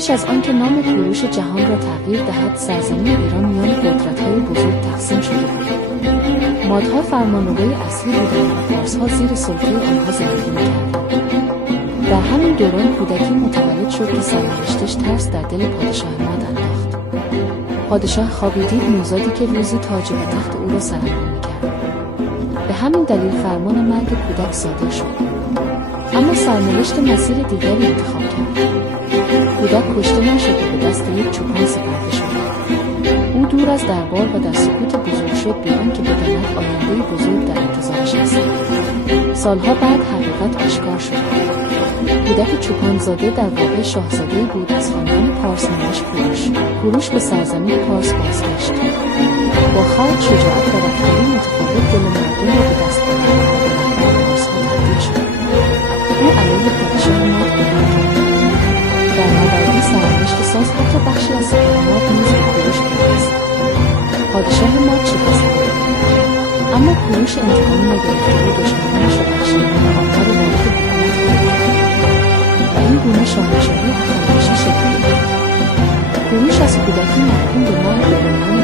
پیش از آنکه نام کوروش جهان را تغییر دهد، سرزمین ایران میان قدرت‌های بزرگ تقسیم شده بود. مادها فرمانروای اصلی بودند و پارس‌ها زیر سلطه آنها زندگی می‌کردند. در همین دوران کودکی متولد شد که سرنوشتش ترس در دل پادشاه ماد انداخت. پادشاه خوابی دید نوزادی که روزی تاج و تخت او را سرنگون می‌کرد. به همین دلیل فرمان مرگ کودک صادر شد. اما سرنوشت مسیر دیگری انتخاب کرد. کودک کشته نشد و به دست یک چوپان سپرده شد. او دور از دربار و در سکوت بزرگ شد بی آنکه بداند آینده بزرگ در انتظارش است. سالها بعد حقیقت آشکار شد. کودک چوپانزاده در واقع شاهزاده‌ای بود از خاندان پارس نامش کوروش به سرزمین پارس بازگشت. با خلق، شجاعت و رفتاری متفاوت دل مردم را به دست آورد و به رهبر پارس‌ها تبدیل شد. او علیه پادشاه ماد قیام کرد. در نبردی سرنوشت ساز حتی بخشی از سپاهیان نیز به کوروش پیوست. پادشاه ماد شکست خورد، اما کوروش انتقامی نگرفته و دشمنانش را بخشید و آنها را وارد حکومت کرد و این گونه شاهنشاهی هخامنشی شکل گرفت. کوروش از کودکی محکوم به مرگ و به میان